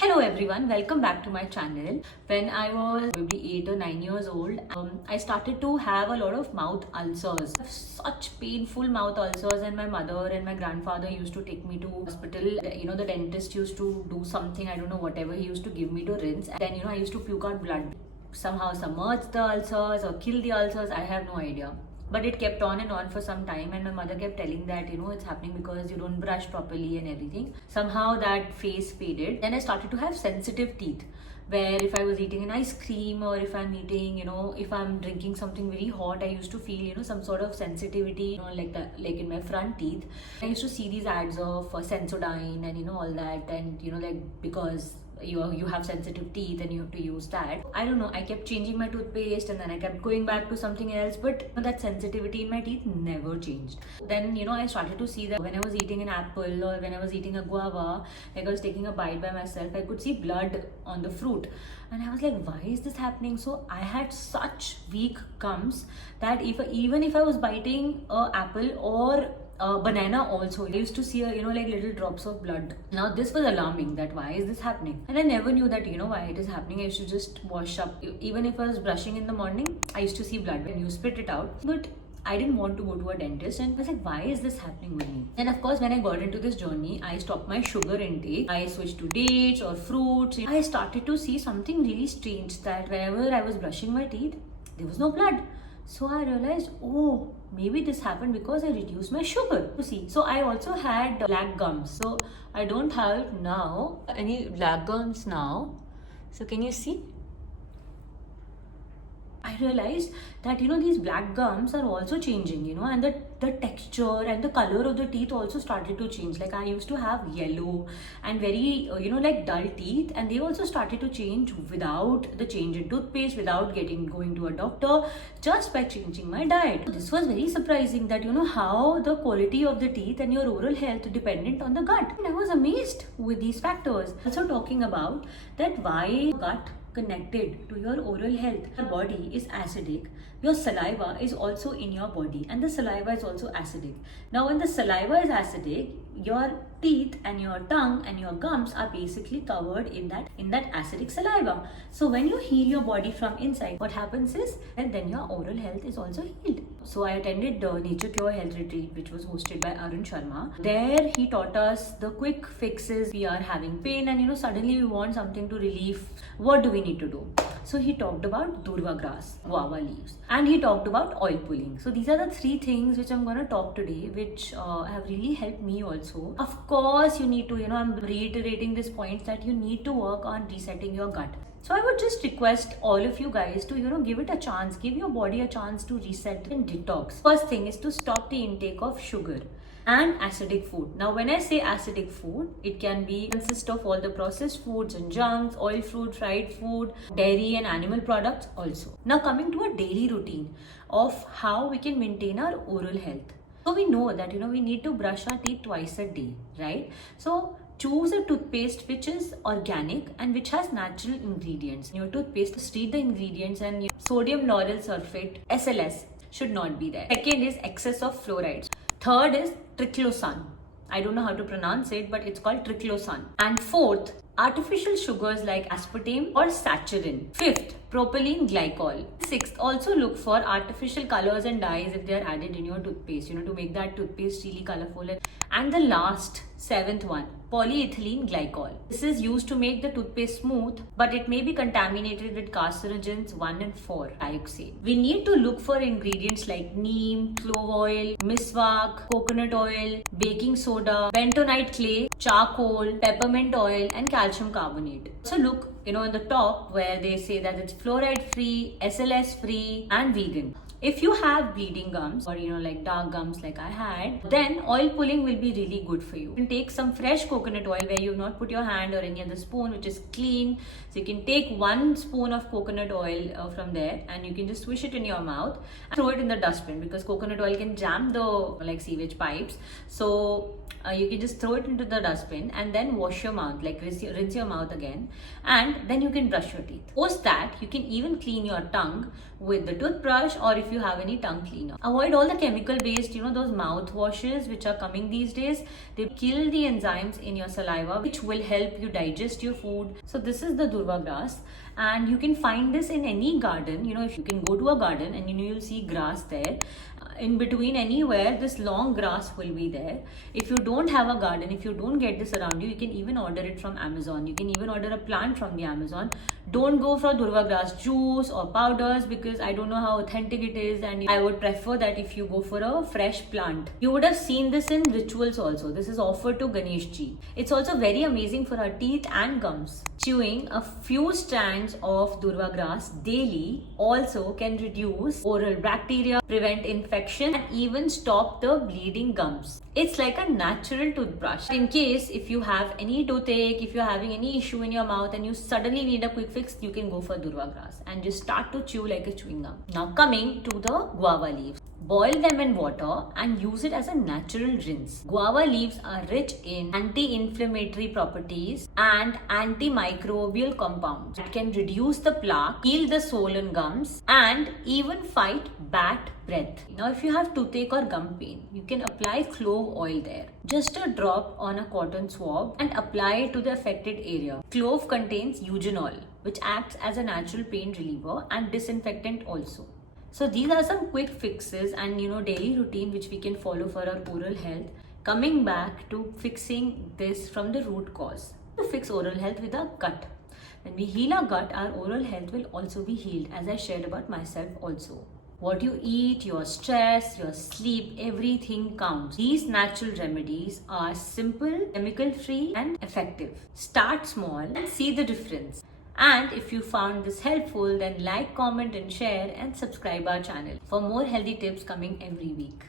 Hello everyone, welcome back to my channel. When I was maybe 8 or 9 years old, I started to have a lot of mouth ulcers. I have such painful mouth ulcers, and my mother and my grandfather used to take me to hospital. The dentist used to do something, I don't know, whatever he used to give me to rinse. And then, I used to puke out blood. Somehow submerge the ulcers or kill the ulcers, I have no idea. But it kept on and on for some time, and my mother kept telling that it's happening because you don't brush properly and everything. Somehow that phase faded. Then I started to have sensitive teeth, where if I was eating an ice cream or if I'm eating, if I'm drinking something very hot, I used to feel some sort of sensitivity, like that, like in my front teeth. I used to see these ads of Sensodyne and all that, and like because you have sensitive teeth and you have to use that. I don't know, I kept changing my toothpaste and then I kept going back to something else, but that sensitivity in my teeth never changed. Then I started to see that when I was eating an apple or when I was eating a guava, like I was taking a bite by myself, I could see blood on the fruit, and I was like, why is this happening? So I had such weak gums that even if I was biting a apple or banana also, I used to see like little drops of blood. Now this was alarming, that why is this happening, and I never knew that why it is happening. I used to just wash up. Even if I was brushing in the morning, I used to see blood when you spit it out. But I didn't want to go to a dentist, and I was like, why is this happening with me? And of course, when I got into this journey, I stopped my sugar intake. I switched to dates or fruits. I started to see something really strange, that whenever I was brushing my teeth, there was no blood. So I realized, oh, maybe this happened because I reduced my sugar. You see, so I also had black gums. So I don't have now any black gums now. So can you see? I realized that these black gums are also changing, and the texture and the color of the teeth also started to change. Like I used to have yellow and very like dull teeth, and they also started to change without the change in toothpaste, without going to a doctor, just by changing my diet. This was very surprising, that how the quality of the teeth and your oral health dependent on the gut. And I was amazed with these factors. Also talking about that why gut connected to your oral health. Your body is acidic. Your saliva is also in your body, and the saliva is also acidic. Now when the saliva is acidic, your teeth and your tongue and your gums are basically covered in that acidic saliva. So when you heal your body from inside, what happens is that then your oral health is also healed. So I attended the Nature Cure Health Retreat, which was hosted by Arun Sharma. There he taught us the quick fixes. We are having pain and suddenly we want something to relieve. What do we need to do? So he talked about durva grass, guava leaves, and he talked about oil pulling. So these are the three things which I'm going to talk today, which have really helped me also. Of course, you need to, I'm reiterating this point, that you need to work on resetting your gut. So I would just request all of you guys to, give it a chance, give your body a chance to reset and detox. First thing is to stop the intake of sugar and acidic food. Now when I say acidic food, it can consist of all the processed foods and junks, oil food, fried food, dairy and animal products also. Now coming to a daily routine of how we can maintain our oral health. So we know that we need to brush our teeth twice a day, right? So choose a toothpaste which is organic and which has natural ingredients. In your toothpaste, just read the ingredients, and sodium lauryl sulfate, SLS, should not be there. Second is excess of fluorides. Third is triclosan. I don't know how to pronounce it, but it's called triclosan. And fourth, artificial sugars like aspartame or saccharin. Fifth, propylene glycol. Sixth, also look for artificial colors and dyes if they are added in your toothpaste, to make that toothpaste really colorful. And the last, seventh one, polyethylene glycol. This is used to make the toothpaste smooth, but it may be contaminated with carcinogens 1 and 4, dioxane. We need to look for ingredients like neem, clove oil, miswak, coconut oil, baking soda, bentonite clay, charcoal, peppermint oil, and calcium carbonate. So look, in the top where they say that it's fluoride free, SLS free, and vegan. If you have bleeding gums or like dark gums like I had, then oil pulling will be really good for you. You can take some fresh coconut oil where you've not put your hand or any other spoon, which is clean. So you can take 1 spoon of coconut oil from there, and you can just swish it in your mouth and throw it in the dustbin, because coconut oil can jam the sewage pipes. So You can just throw it into the dustbin and then wash your mouth, like rinse your mouth again, and then you can brush your teeth. Post that, you can even clean your tongue with the toothbrush, or if you have any tongue cleaner. Avoid all the chemical based, those mouth washes which are coming these days. They kill the enzymes in your saliva, which will help you digest your food. So this is the durva grass, and you can find this in any garden. If you can go to a garden and you'll see grass there. In between anywhere, this long grass will be there. If you don't have a garden, if you don't get this around you can even order it from Amazon. You can even order a plant from the Amazon. Don't go for durva grass juice or powders, because I don't know how authentic it is, and I would prefer that if you go for a fresh plant. You would have seen this in rituals also. This is offered to Ganesh Ji. It's also very amazing for our teeth and gums. Chewing a few strands of durva grass daily also can reduce oral bacteria, prevent infection, and even stop the bleeding gums. It's like a natural toothbrush. In case if you have any toothache, if you're having any issue in your mouth and you suddenly need a quick fix, you can go for durva grass and just start to chew like a chewing gum. Now coming to the guava leaves. Boil them in water and use it as a natural rinse. Guava leaves are rich in anti-inflammatory properties and antimicrobial compounds. It can reduce the plaque, heal the swollen gums, and even fight bad breath. Now if you have toothache or gum pain, you can apply clove oil there. Just a drop on a cotton swab and apply it to the affected area. Clove contains eugenol, which acts as a natural pain reliever and disinfectant also. So these are some quick fixes and daily routine which we can follow for our oral health. Coming back to fixing this from the root cause. To fix oral health with our gut. When we heal our gut, our oral health will also be healed, as I shared about myself also. What you eat, your stress, your sleep, everything counts. These natural remedies are simple, chemical free and effective. Start small and see the difference. And if you found this helpful, then like, comment and share, and subscribe our channel for more healthy tips coming every week.